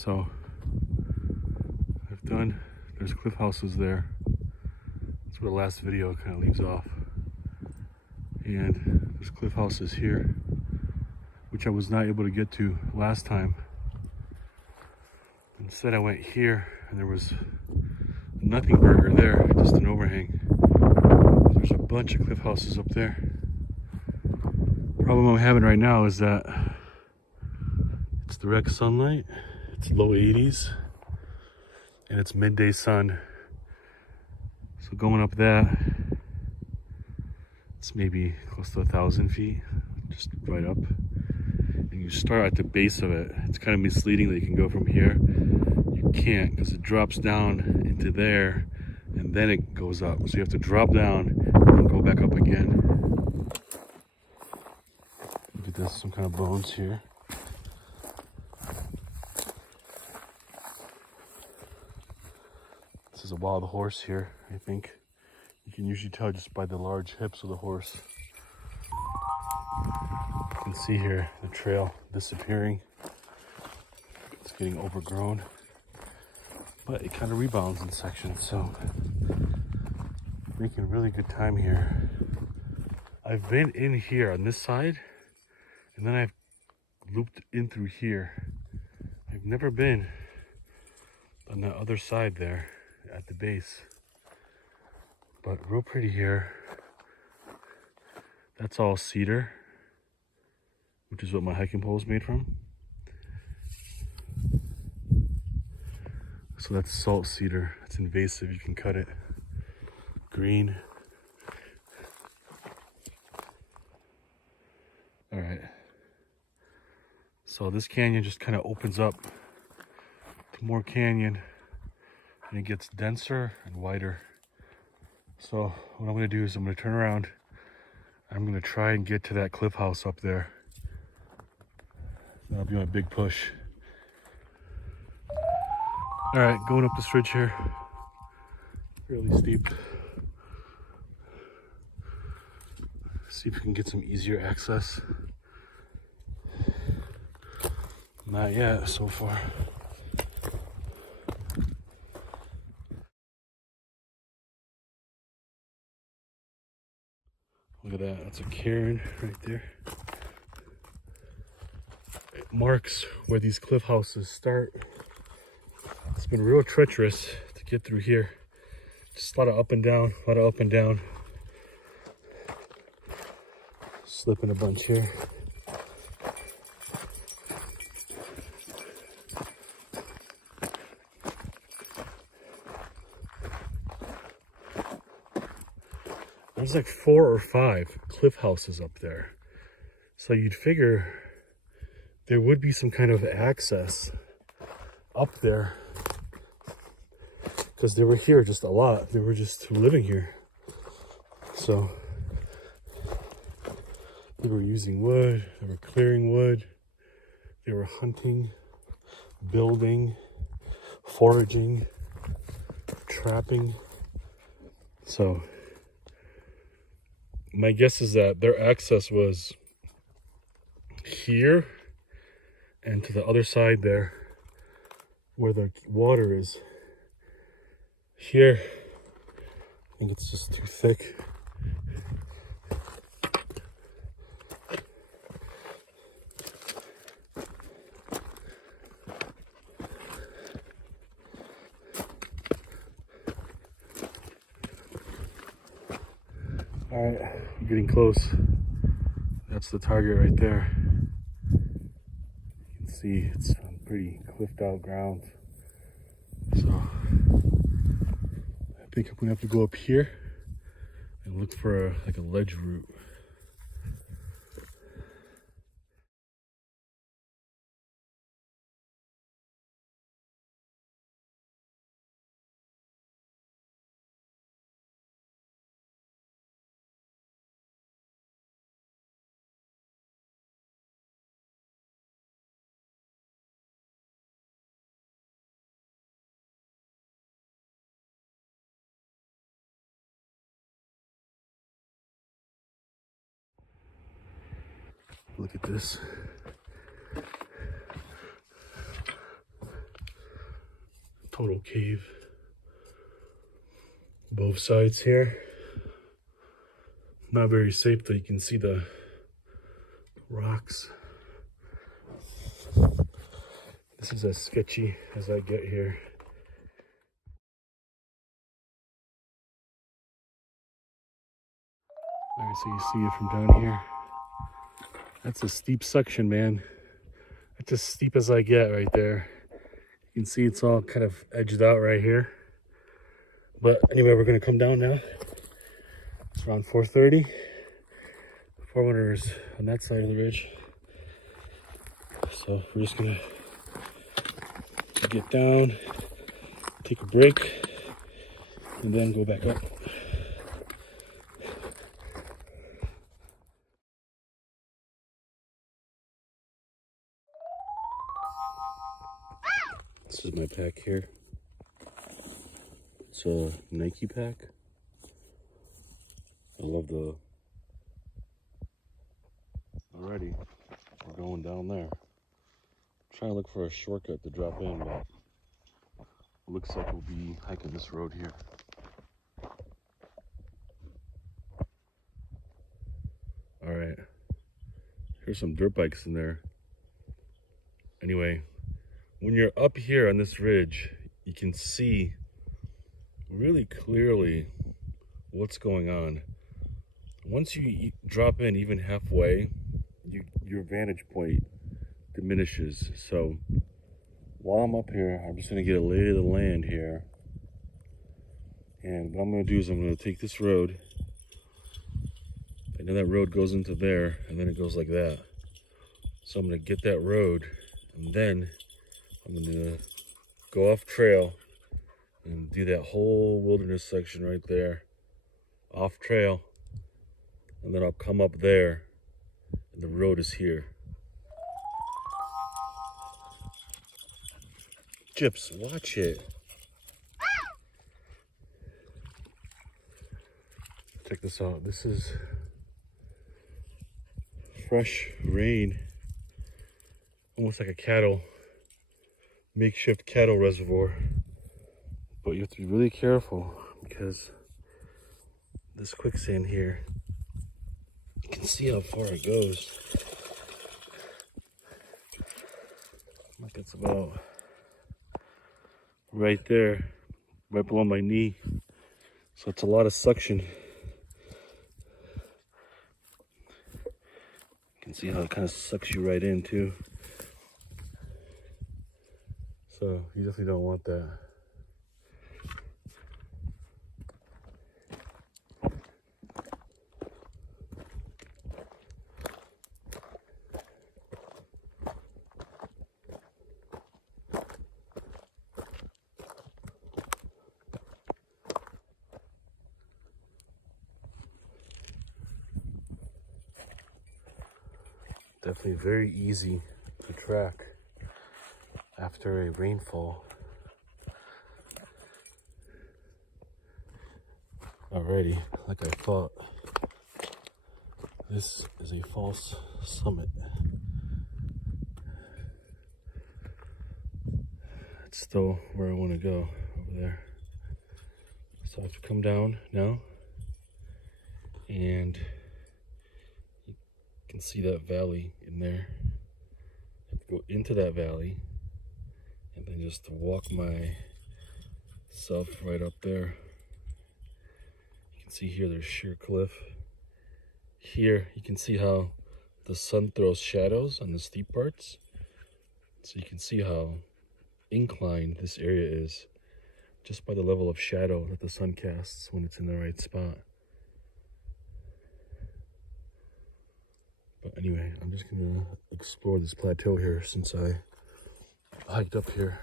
So there's cliff houses there. That's where the last video kind of leaves off. And there's cliff houses here, which I was not able to get to last time. Instead I went here and there was a nothing burger there, just an overhang. There's a bunch of cliff houses up there. Problem I'm having right now is that it's direct sunlight, it's low 80s, and it's midday sun. So going up that, it's maybe close to 1,000 feet, just right up. And you start at the base of it. It's kind of misleading that you can go from here. You can't, because it drops down into there and then it goes up. So you have to drop down and go back up again. Look at this, some kind of bones here. This is a wild horse here, I think. You can usually tell just by the large hips of the horse. You can see here the trail disappearing. It's getting overgrown, but it kind of rebounds in sections, so making really good time here. I've been in here on this side, and then I've looped in through here. I've never been on the other side there at the base, but real pretty here. That's all cedar, which is what my hiking pole is made from. So that's salt cedar. It's invasive, you can cut it. Green. All right. So this canyon just kind of opens up to more canyon, and it gets denser and wider. So what I'm gonna do is I'm gonna turn around. I'm gonna try and get to that cliff house up there. That'll be my big push. All right, going up this ridge here. Fairly steep. See if we can get some easier access. Not yet so far. Look at that, that's a cairn right there. It marks where these cliff houses start. It's been real treacherous to get through here. Just a lot of up and down, a lot of up and down. Slipping a bunch here. There's like 4 or 5 cliff houses up there. So you'd figure there would be some kind of access up there, because they were here just a lot. They were just living here. So they were using wood, they were clearing wood, they were hunting, building, foraging, trapping. So my guess is that their access was here and to the other side there where the water is. Here, I think it's just too thick. All right, getting close. That's the target right there. You can see it's on pretty cliffed out ground. So I think I'm gonna have to go up here and look for like a ledge route. Look at this. total cave. Both sides here. Not very safe though, you can see the rocks. This is as sketchy as I get here. Alright, so you see it from down here. That's a steep section, man. That's as steep as I get right there. You can see it's all kind of edged out right here. But anyway, we're gonna come down now. It's around 4:30. Forerunners on that side of the ridge. So we're just gonna get down, take a break, and then go back up. This is my pack here. It's a Nike pack. I love the... Alrighty, we're going down there. I'm trying to look for a shortcut to drop in, but it looks like we'll be hiking this road here. Alright, here's some dirt bikes in there. Anyway, when you're up here on this ridge, you can see really clearly what's going on. Once you drop in even halfway, your vantage point diminishes. So while I'm up here, I'm just gonna get a lay of the land here. And what I'm gonna do is I'm gonna take this road. I know that road goes into there, and then it goes like that. So I'm gonna get that road, and then I'm gonna go off trail and do that whole wilderness section right there, off trail. And then I'll come up there, and the road is here. Gyps, watch it. Check this out. This is fresh rain, almost like a makeshift cattle reservoir. But you have to be really careful because this quicksand here, you can see how far it goes. Like it's about right there, right below my knee. So it's a lot of suction. You can see how it kind of sucks you right in too. So you definitely don't want that. Definitely very easy to track after a rainfall. Alrighty, like I thought, this is a false summit. It's still where I want to go, over there. So I have to come down now, and you can see that valley in there. I have to go into that valley, and then just walk myself right up there. You can see here there's sheer cliff. Here you can see how the sun throws shadows on the steep parts. So you can see how inclined this area is just by the level of shadow that the sun casts when it's in the right spot. But anyway, I'm just gonna explore this plateau here since I hiked up here.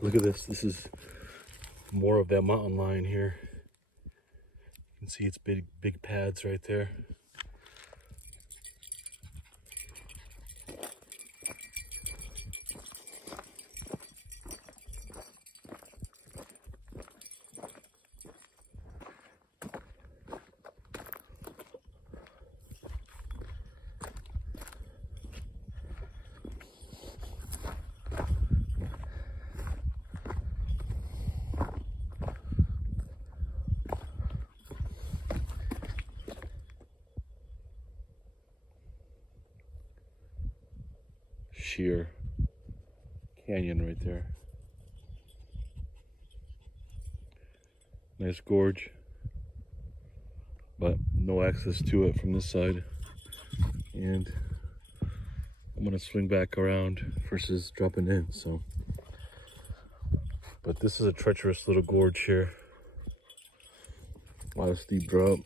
Look at this. This is more of that mountain lion here. You can see its big pads right there. sheer canyon right there. Nice gorge, but no access to it from this side. And I'm gonna swing back around versus dropping in, so. But this is a treacherous little gorge here. A lot of steep drop.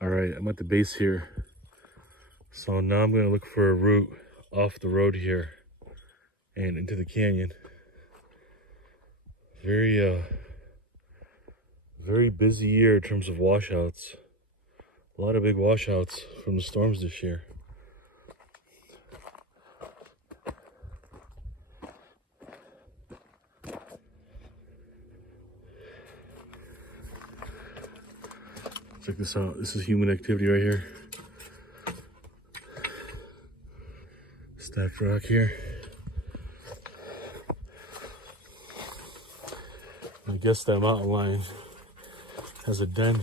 All right, I'm at the base here. So now I'm gonna look for a route off the road here and into the canyon. Very busy year in terms of washouts. A lot of big washouts from the storms this year. Check this out. This is human activity right here. Stacked rock here. I guess that mountain lion has a den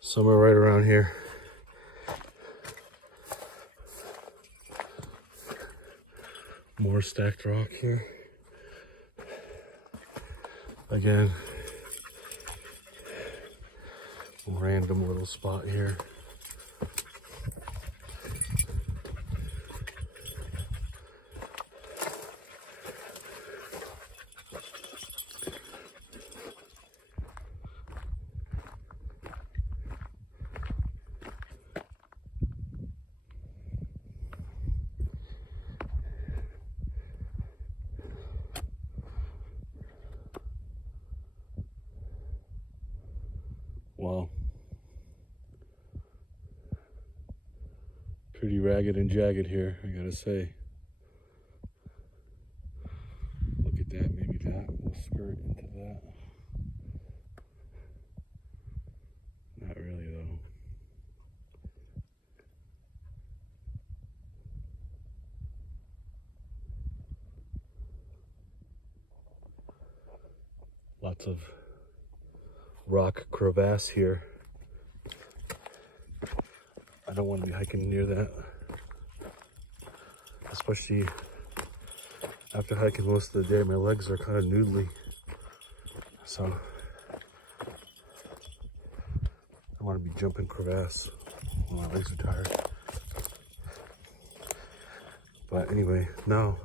somewhere right around here. More stacked rock here. Again, random little spot here. Wow. Pretty ragged and jagged here, I gotta say. Look at that, maybe that will skirt into that. Not really though. Lots of rock crevasse here. I don't want to be hiking near that, especially after hiking most of the day. My legs are kind of noodly, so I want to be jumping crevasse when my legs are tired. But anyway, now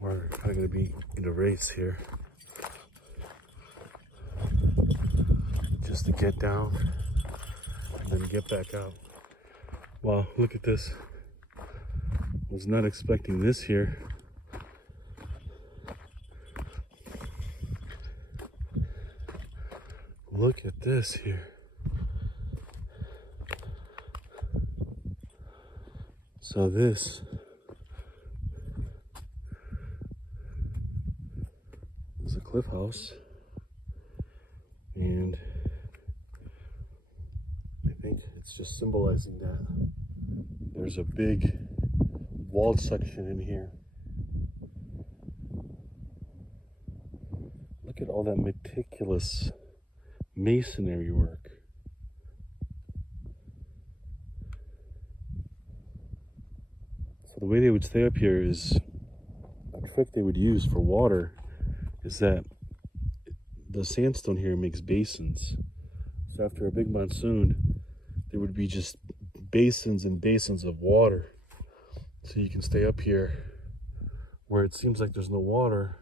we're kind of going to be in a race here, just to get down and then get back out. Wow, look at this. Was not expecting this here. Look at this here. So this is a cliff house, and I think it's just symbolizing that there's a big walled section in here. Look at all that meticulous masonry work. So the way they would stay up here is a trick they would use for water is that the sandstone here makes basins. So after a big monsoon, there would be just basins and basins of water. So you can stay up here where it seems like there's no water,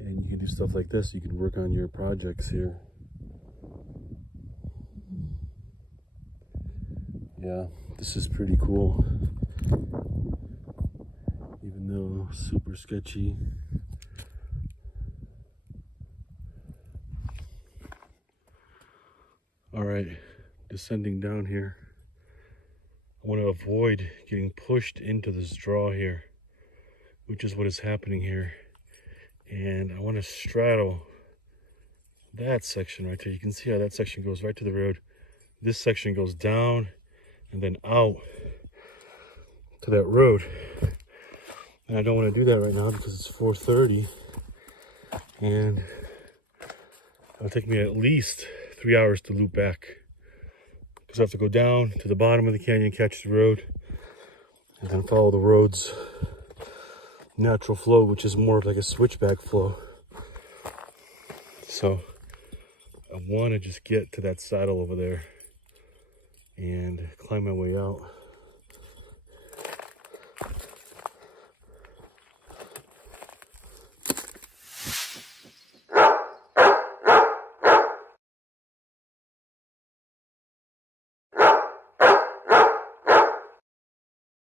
and you can do stuff like this. You can work on your projects here. Yeah, this is pretty cool, even though super sketchy. All right, descending down here. I want to avoid getting pushed into this draw here, which is what is happening here. And I want to straddle that section right there. You can see how that section goes right to the road. This section goes down and then out to that road. And I don't want to do that right now because it's 4:30 and it'll take me at least 3 hours to loop back. Because I have to go down to the bottom of the canyon, catch the road, and then follow the road's natural flow, which is more of like a switchback flow. So I want to just get to that saddle over there and climb my way out.